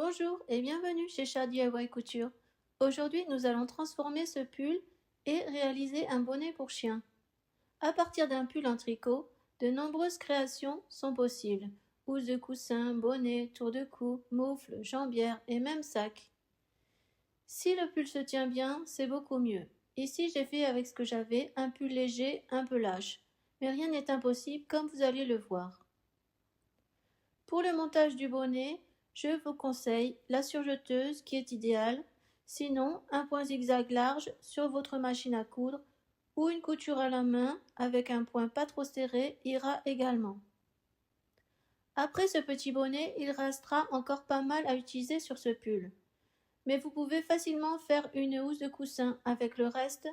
Bonjour et bienvenue chez Chat DIY Couture. Aujourd'hui, nous allons transformer ce pull et réaliser un bonnet pour chien. À partir d'un pull en tricot, de nombreuses créations sont possibles. Housse de coussin, bonnet, tour de cou, moufle, jambière et même sac. Si le pull se tient bien, c'est beaucoup mieux. Ici, j'ai fait avec ce que j'avais, un pull léger, un peu lâche. Mais rien n'est impossible comme vous allez le voir. Pour le montage du bonnet, je vous conseille la surjeteuse qui est idéale, sinon un point zigzag large sur votre machine à coudre ou une couture à la main avec un point pas trop serré ira également. Après ce petit bonnet, il restera encore pas mal à utiliser sur ce pull. Mais vous pouvez facilement faire une housse de coussin avec le reste,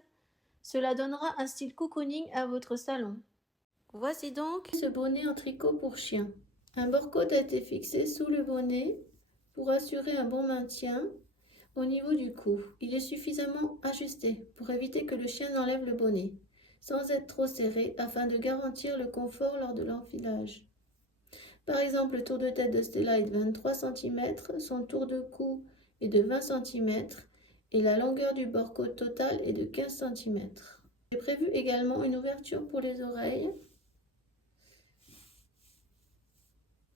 cela donnera un style cocooning à votre salon. Voici donc ce bonnet en tricot pour chien. Un bord-côte a été fixé sous le bonnet pour assurer un bon maintien au niveau du cou. Il est suffisamment ajusté pour éviter que le chien n'enlève le bonnet, sans être trop serré afin de garantir le confort lors de l'enfilage. Par exemple, le tour de tête de Stella est de 23 cm, son tour de cou est de 20 cm et la longueur du bord-côte total est de 15 cm. J'ai prévu également une ouverture pour les oreilles.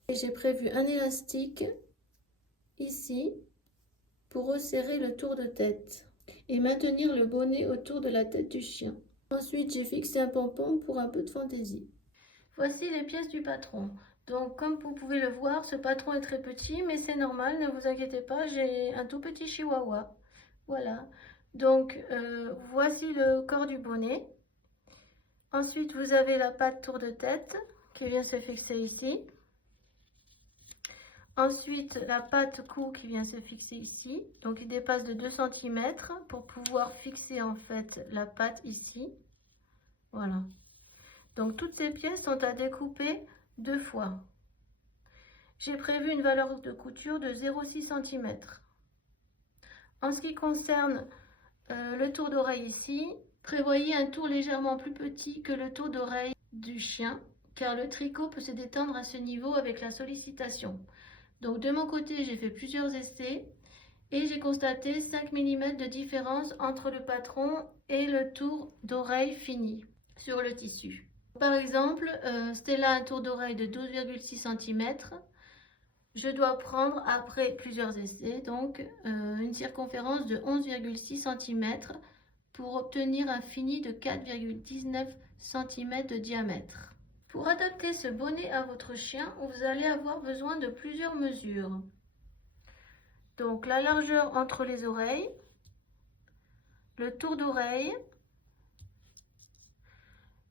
Et j'ai prévu un élastique ici pour resserrer le tour de tête et maintenir le bonnet autour de la tête du chien. Ensuite, j'ai fixé un pompon pour un peu de fantaisie. Voici les pièces du patron. Donc, comme vous pouvez le voir, ce patron est très petit, mais c'est normal, ne vous inquiétez pas, j'ai un tout petit chihuahua. Voilà. Donc, voici le corps du bonnet. Ensuite, vous avez la patte tour de tête qui vient se fixer ici. Ensuite, la patte cou qui vient se fixer ici. Donc, il dépasse de 2 cm pour pouvoir fixer en fait la patte ici. Voilà. Donc, toutes ces pièces sont à découper 2 fois. J'ai prévu une valeur de couture de 0,6 cm. En ce qui concerne le tour d'oreille ici, prévoyez un tour légèrement plus petit que le tour d'oreille du chien, car le tricot peut se détendre à ce niveau avec la sollicitation. Donc de mon côté, j'ai fait plusieurs essais et j'ai constaté 5 mm de différence entre le patron et le tour d'oreille fini sur le tissu. Par exemple, Stella a un tour d'oreille de 12,6 cm. Je dois prendre, après plusieurs essais, donc une circonférence de 11,6 cm pour obtenir un fini de 4,19 cm de diamètre. Pour adapter ce bonnet à votre chien, vous allez avoir besoin de plusieurs mesures. Donc la largeur entre les oreilles, le tour d'oreille,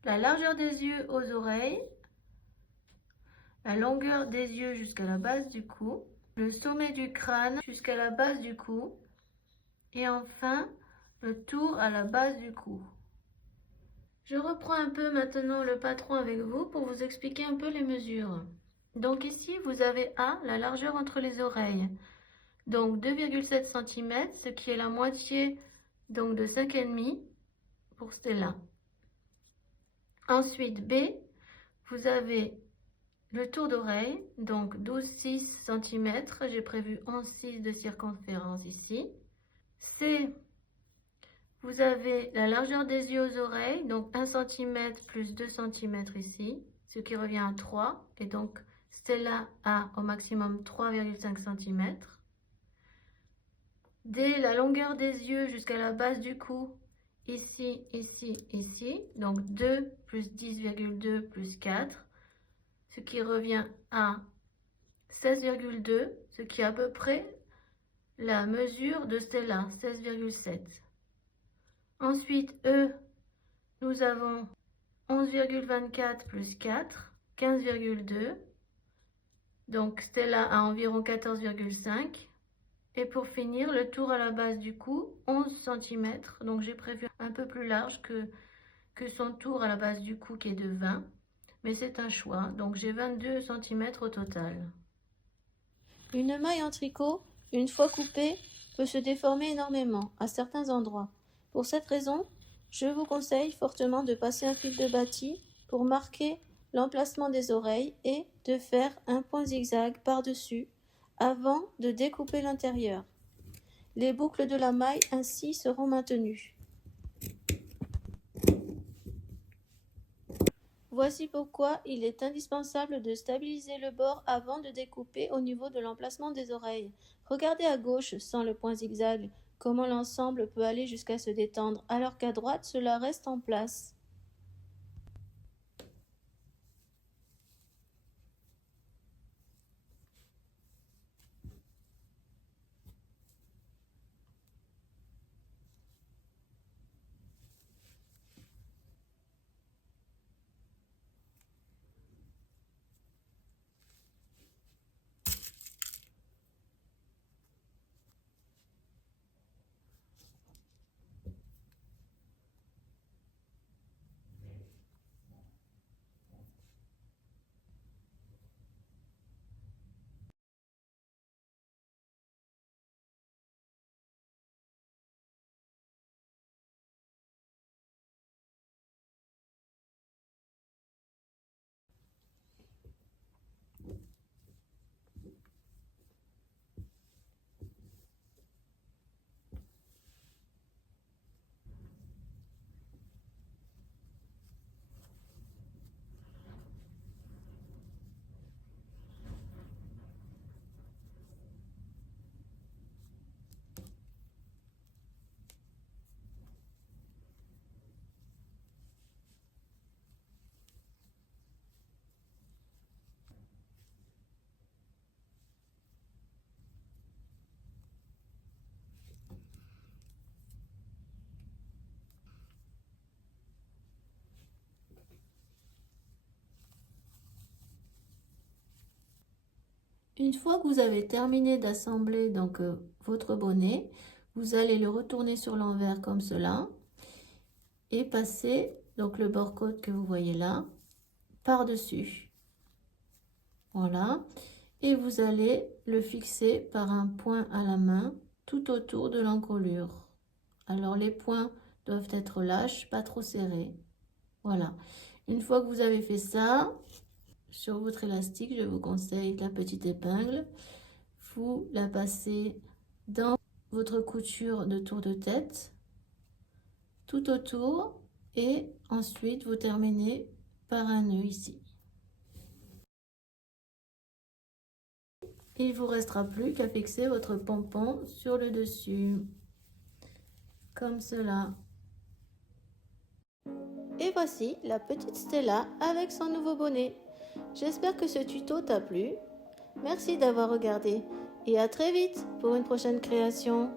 la largeur des yeux aux oreilles, la longueur des yeux jusqu'à la base du cou, le sommet du crâne jusqu'à la base du cou et enfin le tour à la base du cou. Je reprends un peu maintenant le patron avec vous pour vous expliquer un peu les mesures. Donc ici, vous avez A, la largeur entre les oreilles. Donc 2,7 cm, ce qui est la moitié donc de 5,5 pour Stella. Ensuite, B, vous avez le tour d'oreille, donc 12,6 cm. J'ai prévu 11,6 de circonférence ici. C, vous avez la largeur des yeux aux oreilles, donc 1 cm plus 2 cm ici, ce qui revient à 3. Et donc, Stella a au maximum 3,5 cm. D, la longueur des yeux jusqu'à la base du cou, ici, ici, ici. Donc, 2 plus 10,2 plus 4, ce qui revient à 16,2, ce qui est à peu près la mesure de Stella, 16,7. Ensuite, E, nous avons 11,24 plus 4, 15,2. Donc, Stella a environ 14,5. Et pour finir, le tour à la base du cou, 11 cm. Donc, j'ai prévu un peu plus large que son tour à la base du cou qui est de 20. Mais c'est un choix. Donc, j'ai 22 cm au total. Une maille en tricot, une fois coupée, peut se déformer énormément à certains endroits. Pour cette raison, je vous conseille fortement de passer un fil de bâti pour marquer l'emplacement des oreilles et de faire un point zigzag par-dessus avant de découper l'intérieur. Les boucles de la maille ainsi seront maintenues. Voici pourquoi il est indispensable de stabiliser le bord avant de découper au niveau de l'emplacement des oreilles. Regardez à gauche, sans le point zigzag, comment l'ensemble peut aller jusqu'à se détendre, alors qu'à droite, cela reste en place. Une fois que vous avez terminé d'assembler votre bonnet, vous allez le retourner sur l'envers comme cela et passer le bord côte que vous voyez là par-dessus. Voilà. Et vous allez le fixer par un point à la main tout autour de l'encolure. Alors les points doivent être lâches, pas trop serrés. Voilà. Une fois que vous avez fait ça, sur votre élastique, je vous conseille la petite épingle. Vous la passez dans votre couture de tour de tête, tout autour, et ensuite vous terminez par un nœud ici. Il vous restera plus qu'à fixer votre pompon sur le dessus, comme cela. Et voici la petite Stella avec son nouveau bonnet. J'espère que ce tuto t'a plu. Merci d'avoir regardé et à très vite pour une prochaine création.